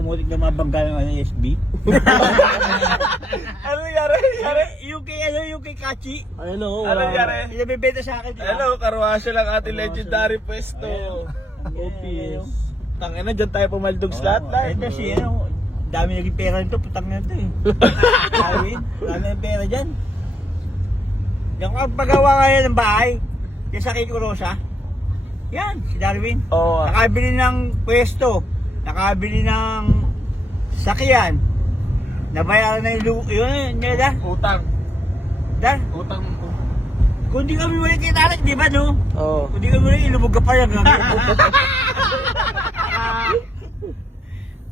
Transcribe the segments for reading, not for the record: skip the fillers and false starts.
Pumutik na mga bangga ng SB. Ano nangyari? Yung kay Kachi. Ayun o, Ano wala. nangyari? Pinabibenta sa akin. Hello, karwasyo lang ating legendary pwesto. OPS. Tangina, dyan tayo pumaldogs lahat. Kasi dami naging pera nito, putang na ito eh. Dami ng pera dyan. Yung paggawa ngayon ng bahay, yung sa Kiko Rosa, yan, si Darwin. Oo. Nakabili ng pwesto, nakabili ng sakyan, nabayaran na yung yun, da? Utang. Da? Utang. Kung di kami muli kita, di ba no? Oo. Kung di kami muli, ilubog ka pa yan.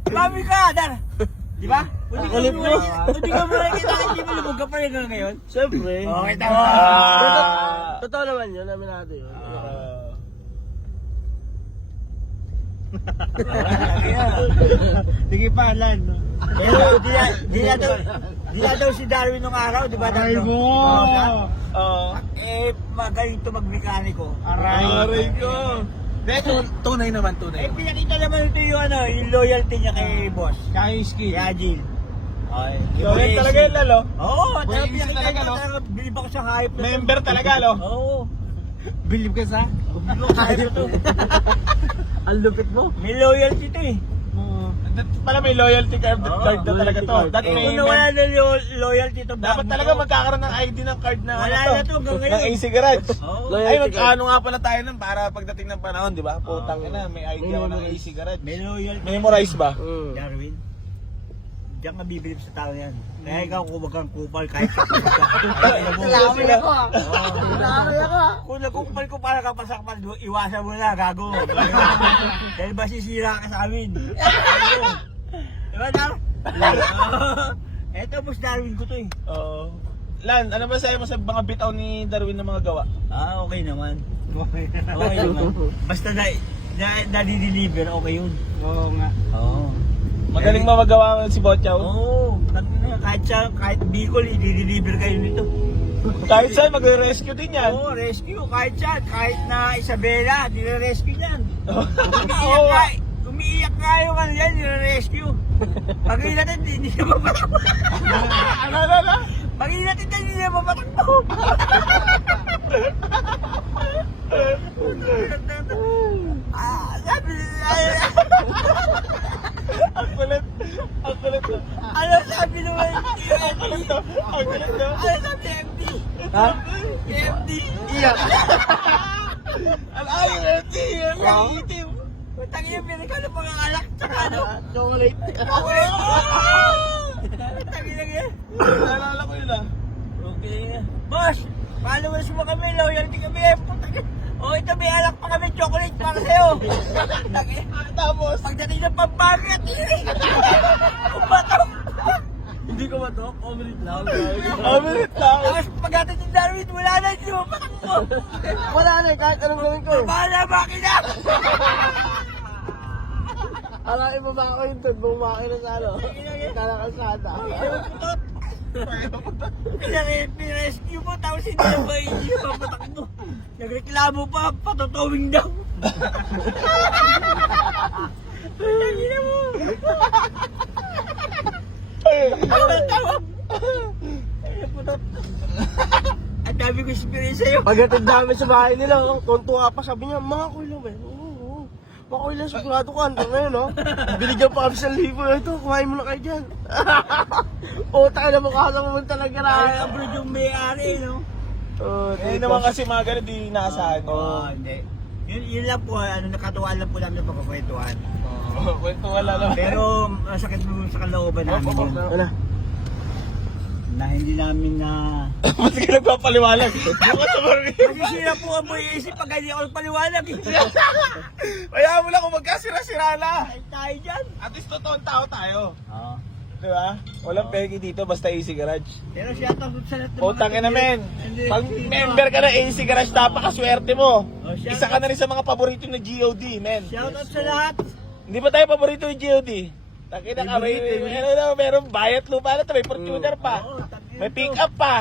Mami ka, Dar! Di ba? Kung di kami muli kita, di ba ilubog ka pa yan ngayon? Siyempre. Okay, tama. Totoo naman yun, namin natin yun. Sige pa, Lan. Pero di na daw si Darwin nung araw, di ba? Ay mo! Magaling to magmekaniko. Aray ko. Tunay naman, tunay. Pinakita naman ito yung loyalty niya kay boss. Kaya skill. Kaya Jill. Okay. Loyal talaga yun, lalo. Oo, Boy, easy pinakita talaga, niya no? talaga. Bilib ako sa hype. na to. Member talaga, lo. Oo. Believe ka sa? Bilib ako sa hype na to. Ang lupit mo. May loyalty to eh. Pala may loyalty card na talaga to. card. That Kung payment. nawala na loyalty to. Dapat talaga magkakaroon ng ID ng card na Wala ano na to, hanggang ngayon. ng AC Garage. Oo. Loyalty Ay, card. magkano nga pala tayo nun para pagdating ng panahon, di ba? Putang ina, may ID ako ng AC Garage. May loyalty. Memorize ba? Darwin, diyan ka bibilib sa tao yan. Kaya ikaw kung wag kang kupal kahit sa kupal ka. Salamat ako ah. Salamat ako ah. Kung nagkupal ko para ka pasakpan, iwasan mo na, gago. Dahil ba sisira ka sa amin? Diba, Dar? Eto, boss Darwin ko to eh. Oo. Lan, ano ba sa'yo mo sa mga bitaw ni Darwin ng mga gawa? Okay naman. Okay naman. Basta na-deliver, okay yun. Oo nga. Oo. Magaling mamagawa si Bochaw. Oo. Kahit Bicol, i-deliver kayo nito. Kahit saan, magre-rescue din yan. Oo, rescue. Kahit siya, kahit na Isabela, nire-rescue yan. Oo. Umiiyak nga yung ano yan, nire-rescue. Pag inatin, hindi niya mapatakbo. Ano? Pag inatin, hindi niya mapatakbo. Sabi, Ang kulit. Ang kulit na. ano sabi naman yung Ang kulit na. Ang kulit na. ano sabi MD? Ha? MD? Iyak. Ay, hindi. Ang itim. Putang yung Amerikano pangangalak, tsaka ano? Chocolate. Putang lang yan. Naalala ko yun ah. Okay. Boss, followers mo kami, loyalty kami. Oh, ito may alak pa kami, chocolate para sa'yo. Tapos, Pagdating ng pambagat, umatang. Hindi ko ba to? Comment lang. abilit lang. Tapos pagdating ng Darwin, wala na, hindi mo patakbo. Wala na eh, kahit anong gawin ko eh. Bahala, makina. Alain mo ba ako yung doon? Bumaki na sa ano? Kalakasada. Pinarescue mo, tapos hindi mo patakbo. Nagreklamo pa, patutawing daw. Tangina mo. Tawag. Ang dami ko experience sa'yo. Pagdating namin sa bahay nila, tuntua pa, sabi niya, mga kulo ba? Oo. Mga kulo, sigurado ka, hanggang ngayon, no? Binigyan pa kami sa libo, ito, kumain mo na kayo dyan. Tayo na mukha sa pumunta ng Ay, garahe. abroad yung may-ari, no? eh naman kasi mga ganun, di naasahan ko. Hindi. Yun lang po, nakatuwaan lang po namin ng pagkakwentuhan. Kwento wala lang. Pero masakit mo sa kalooban namin yun. Ano? Na hindi namin na... Mas ka nagpapaliwalag. Bukas sa Barbie. Masisira po ang buhay isip pag hindi ako paliwanag. Kaya mo lang kung magkasira-sira na. Ay, tayo dyan. At least totoong tao tayo. Oo. Di ba? Walang peki dito, basta AC Garage. Pero siya tapos sa lahat ng Putang ina men. Hindi. Pag member ka ng AC Garage, napakaswerte mo. Oh, shout Isa ka na rin sa mga paborito ng GOD, men. Shoutout sa lahat. Hindi ba tayo paborito ng GOD? Takina ka, meron bayat lupa na to, may Fortuner pa. Oo, tangina May to. pick up pa.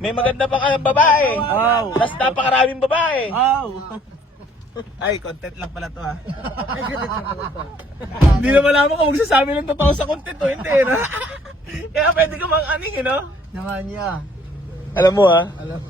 May maganda pa ka ng babae. Wow. Tapos napakaraming babae. Wow. Ay, content lang pala to ha. Hindi na malaman kung magsasabi ng totoo sa content o hindi, no? Kaya pwede ka mang aning, no? Naman niya. Alam mo ha? Alam.